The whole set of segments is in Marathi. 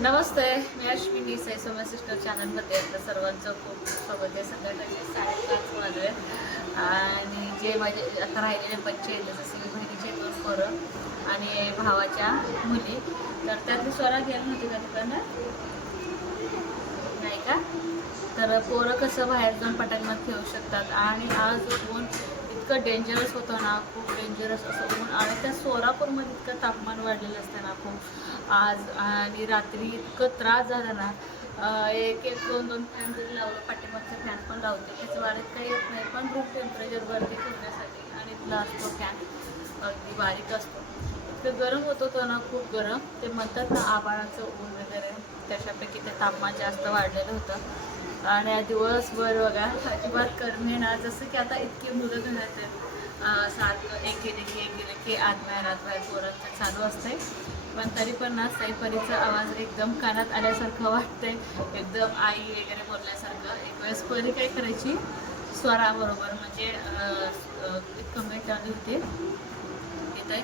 नमस्ते, मी अश्विनी साई सोमा सिस्टर चॅनलमध्ये आपलं सर्वांचं खूप स्वागत आहे. संध्याकाळचे 5:30 वाजले आणि जे माझे आता राहिलेले बच्चे आहेत जसं की बहिणीचे 2 पोरं आणि भावाच्या मुली, तर त्यातली स्वरा गेली नव्हती का तिकडनं नाही का. तर पोरं कसं बाहेर जाऊन पटांगणात खेळू शकतात आणि आज ऊन इतकं डेंजरस होतं ना, खूप डेंजरस असं ऊन. आणि त्या सोलापूरमध्ये इतकं तापमान वाढलेलं असतं ना खूप आज, आणि रात्री इतकं त्रास झाला ना. एक एक दोन दोन फॅन जरी लावलं, पाठीमागचं फॅन पण लावते, त्याचं वाढत काही येत नाही, पण रूम टेम्परेचरवरती ठेवण्यासाठी आणि इथला असतो फॅन अगदी बारीक असतो. इतकं गरम होत होतं ना, खूप गरम. ते म्हणतात ना आभाळाचं ऊन वगैरे, त्याच्यापैकी ते तापमान जास्त वाढलेलं होतं. आणि दिवसभर बघा अजिबात करणे ना, जसं की आता इतकी मुलं घरात आहेत, सारखं एक गेले की आतबाहेर पोरांचं चालू असते. पण तरी पण ना सईपरीचा आवाज एकदम कानात आल्यासारखं वाटतंय, एकदम आई वगैरे बोलल्यासारखं. एक वेळेस परी काय करायची स्वराबरोबर, म्हणजे कमेंट आली होती तिथे,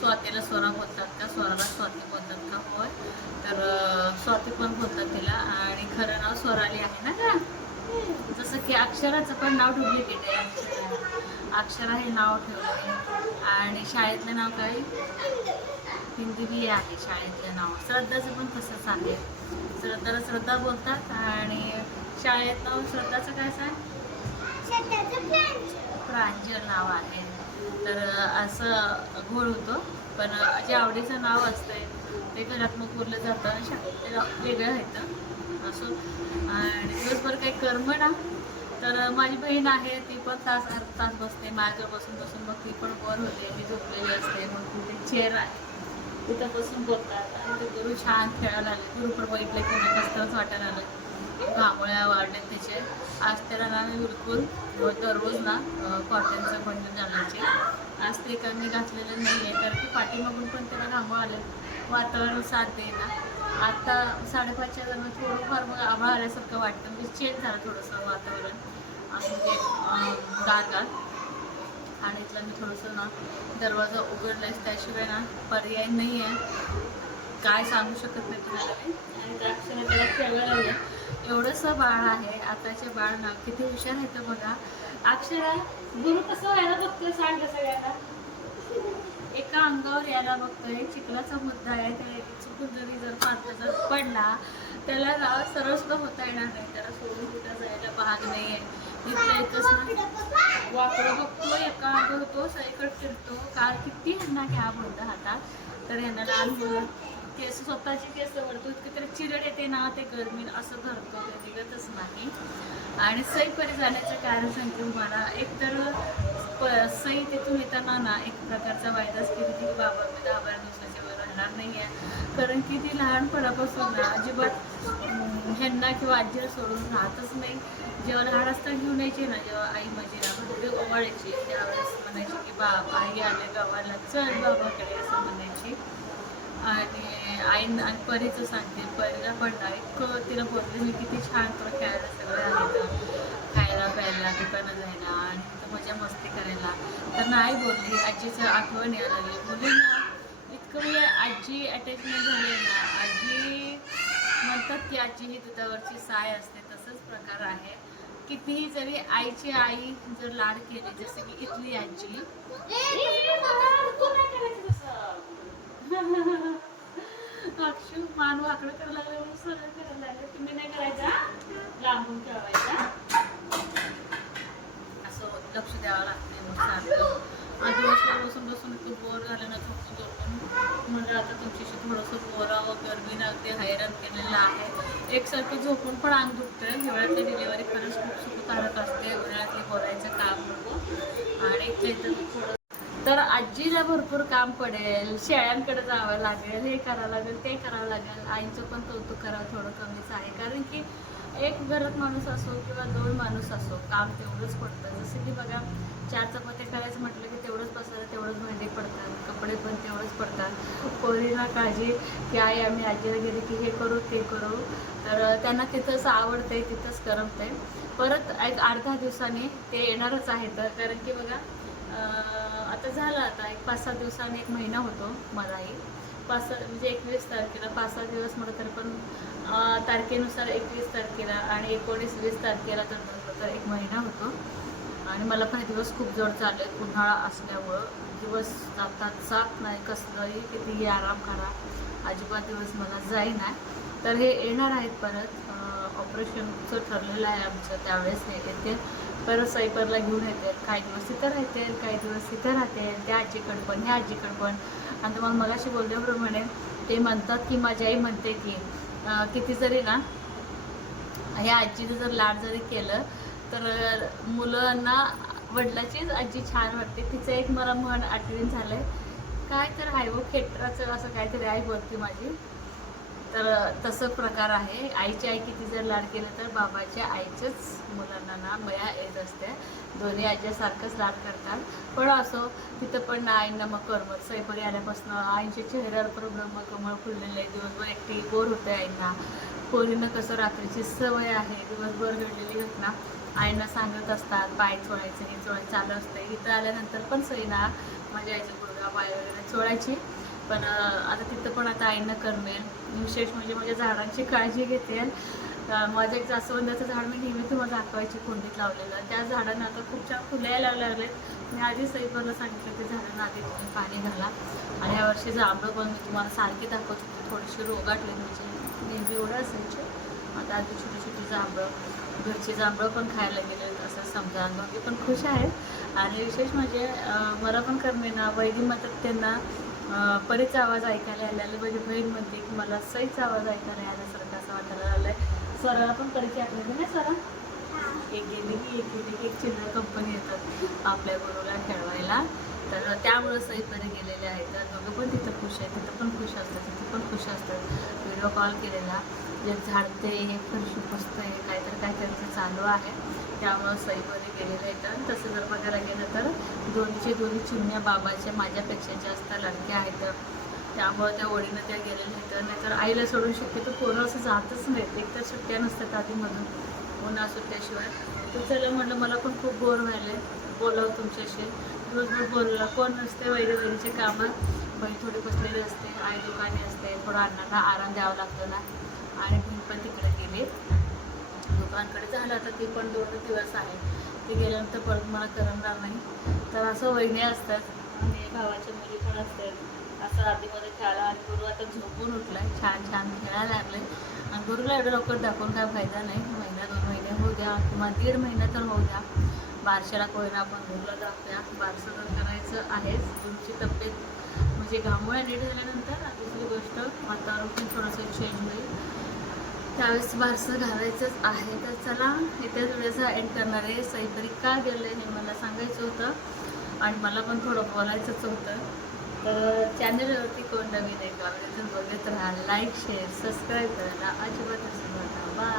स्वातीला स्वरा बोलतात का, स्वराला स्वाती बोलतात का. होय, तर स्वाती पण बोलतात तिला, आणि खरं नाव स्वराली आहे ना का. जसं की अक्षराचं पण नाव डुप्लिकेट आहे. अक्षरा हे नाव ठेवलं आहे. आणि शाळेतलं नाव काय, हिंदी बी आहे शाळेतलं नाव. श्रद्धाचं पण तसंच आहे, श्रद्धाला श्रद्धा बोलतात. आणि शाळेत नाव श्रद्धाचं काय सांग, प्रांजल नाव आहे. तर असं घोळ होतो. पण जे आवडीचं नाव असतंय ते घरात मग बोललं जातं आणि शाळेत वेगळं येतं असं. आणि दिवसभर काही करमं ना, तर माझी बहीण आहे ती पण अर्धा तास बसते माझ्या बसून मग ती पण बोर होते. मी झोपलेली असते, मग तिथे चेअर आहे तिथं बसून बोलतात. आणि ते गुरु छान खेळायला आले, गुरु पण बघितलं की नाही कसंच वाटायला आलं. घामोळ्या वाढले त्याचे. आज त्याला ना मी बिलकुल दररोज ना कॉटनचं बंधन घालायचे. आज ते कमी घातलेलं नाही आहे, कारण की पाठीमागून पण त्याला घामोळ आले, वातावरण साथ देईना. आता 5:30च्या दरम्यान थोडंफार मग आभाळ आल्यासारखं वाटतं, म्हणजे चेंज झालं थोडंसं वातावरण असं, म्हणजे गार. आणि इथला मी थोडंसं ना दरवाजा उघडलायच, त्याशिवाय ना पर्याय नाही आहे, काय सांगू शकत नाही तुम्हाला मी. आणि त्या अक्षरात त्याला खेळायला लागलं. एवढंसं बाळ आहे आताचे बाळ ना, किती हुशार येतं बघा. अक्षरा गुरु कसं व्हायला बघतोय सांग सगळ्यांना, एका अंगावर यायला बघतोय. चिखलाचा मुद्दा आहे, ते चुकून जर पात्र जर पडला त्याला ना सरळ सुद्धा होता येणार नाही, त्याला सोडून कुठं जायला भाग नाही आहे. इथंच ना वाकडं बघतो, एका अंगावर तो सायकल फिरतो. कार किती ह्यांना घ्या बोलतं हातात, तर ह्यांना लहान मुलं केस, स्वतःची केस वरतो, इतकं तरी चिरड येते ना, ते गरमी असं धरतो, ते निघतच नाही. आणि सईपरी जाण्याचं कारण सांगते तुम्हाला. एक तर सई तिथून येताना ना एक प्रकारचा वायदाच केली की बाबा मी 10-12 दिवसाच्या वर राहणार नाही आहे, कारण की ती लहानपणापासून ना अजिबात ह्यांना किंवा आजीला सोडून राहतच नाही. जेव्हा लहान असताना घेऊन यायची ना, जेव्हा आई माझी ना थोडी ओवाळायची, त्यावेळेस म्हणायची की बाप आई आले गावाला, चल बाबाकडे असं म्हणायची. आणि आईनं आणि परीचं सांगते, परीला पण ना इतकं तिला बोलते मी किती छान तुला खेळायला सगळं आहे, खायला प्यायला दुकानं जायला आणि तिथं मजा मस्ती करायला. तर नाही बोलली, आजीचं आठवण यायला लागली मुलींना. इतकं म्हणजे आजी अटॅचमेंट झाली आहे ना. आजी म्हणतात की आजी ही दुधावरची साय असते, तसंच प्रकार आहे. कितीही जरी आईची आई जर लाड केली, जसं की इथली आजी अक्षू मान वाकडं करायला लागलं म्हणून सरळ करायला लागले. तुम्ही नाही करायचा, लांबून ठेवायचा, असं लक्ष द्यावं लागते मग सारखं. दिवसभर बसून इतकं बोर झालं ना, झोपून म्हणजे आता तुमच्याशी थोडंसं बोरावं. गरमीनं अगदी हैराण केलेलं आहे. एकसारखं झोपून पण अंग दुखतं. हिवाळ्यातली डिलिव्हरी खरंच खूप सुखकारक असते, उन्हाळ्यातली बोलायचं काम नको. आणि इथं थोडं तर आजीला भरपूर काम पडेल, शेळ्यांकडे जावं लागेल, हे करावं लागेल, ते करावं लागेल. आईचं पण कौतुक करावं थोडं कमीच आहे, कारण की एक घरात माणूस असो किंवा 2 माणूस असो, काम तेवढंच पडतं. जसं की बघा 4 चपात्या करायचं म्हटलं की तेवढंच बसायला, तेवढंच भांडी पडतात, कपडे पण तेवढंच पडतात. पोरींना काळजी की आई आम्ही आजीला गेली की हे करू ते करू, तर त्यांना तिथंच आवडतंय, तिथंच करमतंय. परत एक अर्ध्या दिवसांनी ते येणारच आहे, तर कारण की बघा आता झालं, आता एक 5-7 दिवसांनी 1 महिना होतो मलाही. म्हणजे 21 तारखेला 5-6 दिवस म्हटलं तर पण तारखेनुसार 21 तारखेला आणि 19-20 तारखेला तर 1 महिना होतो. आणि मला पण हे दिवस खूप जड चालले आहेत. उन्हाळा असल्यामुळं दिवस जात नाही, कसलंही कितीही आराम करा अजिबात दिवस मला जाईना. तर हे येणार आहेत परत. ऑपरेशनचं ठरलेलं आहे आमचं, त्यावेळेस हे येते परत सैपरला घेऊन येते. काही दिवस तिथं राहते, काही दिवस तिथं राहते, त्या आजीकडं पण ह्या आजीकडं पण. आणि तुम्हाला मगाशी बोलल्याप्रमाणे ते म्हणतात की माझी आई म्हणते की किती जरी ना ह्या आजीचं जर लाड जरी केलं तर मुलांना वडिलाचीच आजी छान वाटते. तिचं एक मला म्हण आठवण झालं आहे, काय तर आहे व खेटराचं असं काहीतरी आई बोलते माझी. तर तसं प्रकार आहे. आईची आई किती जर लाड केलं तर बाबाच्या आईच्याच मुलांना ना मया येत असते. दोन्ही आज्यासारखंच लाड करतात. पण असो तिथं पण आईंना मग करमत. सैपरी आल्यापासून आईंच्या चेहऱ्यावर पण ब्रह्मकमळ फुललेलं आहे. दिवसभर एकटी बोर होते आईंना. पोरीनं कसं रात्रीची सवय आहे, दिवसभर घडलेली घटना आईंना सांगत असतात, पाय चोळायचं हे चोळायचं चालू असतं. इथं आल्यानंतर पण सईना माझ्या आईचा गुडघा पाय वगैरे चोळायची. पण आता तिथं पण आता आईंना करमेल. विशेष म्हणजे माझ्या झाडांची काळजी घेते. माझं एक जास्वंदाचं झाड मी नेहमी तुम्हाला दाखवायची कुंडीत लावलेलं, त्या झाडांना आता खूप छान फुलं यायला लागले. मी आधी सईपरला सांगितलं ते झाडांना आधी तुम्ही पाणी घाला. आणि यावर्षी जांभळं पण मी तुम्हाला सारखी दाखवत होते, थोडीशी रोगाटले म्हणजे नेहमी एवढं असायचे. आता आधी छोटी छोटी जांभळं, घरची जांभळं पण खायला गेले असं समजा. दोघे पण खुश आहेत. आणि विशेष म्हणजे मला पण करमेना. वैदी मात्र त्यांना परीचा आवाज ऐकायला आलेला. माझी बहीण म्हणते की मला सईचा आवाज ऐकायला आल्यासारखं असं वाटायला लागलं आहे. स्वराला पण परीची आठवली नाही स्वरा? एक गेली की एक गेली की एक चिल्लर कंपनी येतात आपल्या गुरुला खेळवायला. तर त्यामुळं सईपरी गेलेले आहेत. तर दोघं पण तिथं खुश आहेत, तिथं पण खुश असतात, तिथं पण खुश असतात. व्हिडिओ कॉल केलेला, जे झाडते हे फरशी पुसतं हे काहीतरी चालू आहे. त्यामुळं सईपरी गेलेले आहेत. तसं जर बघायला गेलं तर दोन्ही चिमण्या बाबाच्या माझ्यापेक्षा जास्त लडक्या आहेत. त्यामुळं त्या ओढीनं त्या गेलेल्या आहेत. नाहीतर आईला सोडून शक्यतो पोरं असं जातच नाहीत. एक तर सुट्ट्या नसतात आधीमधून उन्हा सुट्ट्याशिवाय. तर चला म्हटलं मला पण खूप बोर व्हायलं आहे, बोलावं तुमच्याशी. दिवसभर बोलला कोण नसते, वैरीचे कामं बहीण थोडी बसलेली असते, आई दुकाने असते, थोडं अण्णांना आराम द्यावा लागतो ना. आणि बहीण पण तिकडे गेली दुकानकडे. झालं आता ती पण 2 दिवस आहे. ती गेल्यानंतर परत मला करमणार नाही. तर असं वहिनी असतात आणि भावाच्या मुली पण असतात. असं आधीमध्ये खेळायला. आणि गुरु आता झोपून उठला आहे, छान खेळायला लागले. आणि गुरुला एवढं लवकर दाखवून काय फायदा नाही. 1-2 महिने होऊ द्या किंवा 1.5 महिना तर होऊ द्या. बारशाला कोयना आपण गुरुला दाखवूया. बारसं तर करायचं आहेच. तुमची तब्येत म्हणजे घामोळ्या नीट झाल्यानंतर दुसरी गोष्ट वातावरण पण थोडंसं चेंज होईल, त्यावेळेस बारसं घालायचंच आहे. तर चला इथे थोडंसं एंड करणार आहे. सईपरी का गेलं हे मला सांगायचं होतं आणि मला पण थोडं बोलायचंच होतं. तर चॅनलवरती कोण नवीन आहे का तिथून बघत राहा. लाईक शेअर सबस्क्राईब करायला अजिबात असं बाय.